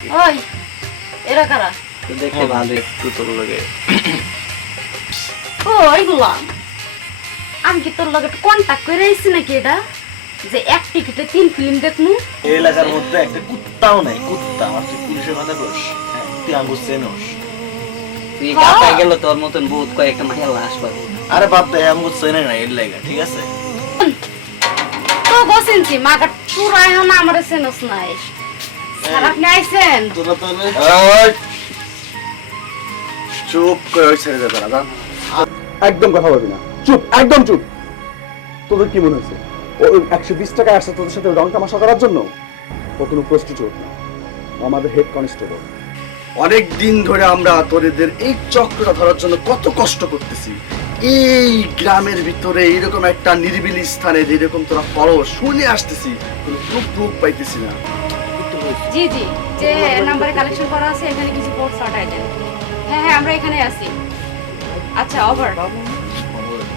ওই এরা কারা? দেখতে ভালো একটু তোর লাগে। ও এইগুলা আমি কি তোর লগে কন্টাক্ট করে আইছি নাকি? এটা যে এক টিকিটে 3 ফিল্ম দেখমু? এই এলাকার মধ্যে একটা কুত্তাও নাই, কুত্তা। আমার তুই পুলিশের কথা কস? হ্যাঁ, তুই আঙ্গুর চেনস? তুই গাতায় গেল তোর মতন বহুত কয়েকটা মাইয়া লাশ পাবি। আরে বাপ দে, আঙ্গুর চেনে না এর লাগা, ঠিক আছে? তো বসেনছি মাগা তোরা এখন আমারে চেনস নাই। স্যার আপনি আইছেন? তোরা তো এই, চুপ করে ওই ছেড়ে যাবে না, একদম কথা বলবি না, চুপ, একদম চুপ। তোদের কি মনে হয়েছে ও 120 টাকা আসছে তোদের সাথে রং তামাশা করার জন্য? ও কোনো প্রস্টিটিউট না, ও আমাদের হেড কনস্টেবল। অনেক দিন ধরে আমরা তোদের এই চক্রটা ধরার জন্য কত কষ্ট করতেছি। এই গ্রামের ভিতরে এইরকম একটা নিরিবিলি স্থানে যেরকম তোরা করো শুনে আসতেছি, কোনো প্রুফ পাইতেছি না। জি জি, যে নাম্বারে কালেকশন করা আছে এখানে কিছু পোস্ট পাঠাই দেন। হ্যাঁ হ্যাঁ আমরা এখানে আছি। আচ্ছা ওভার।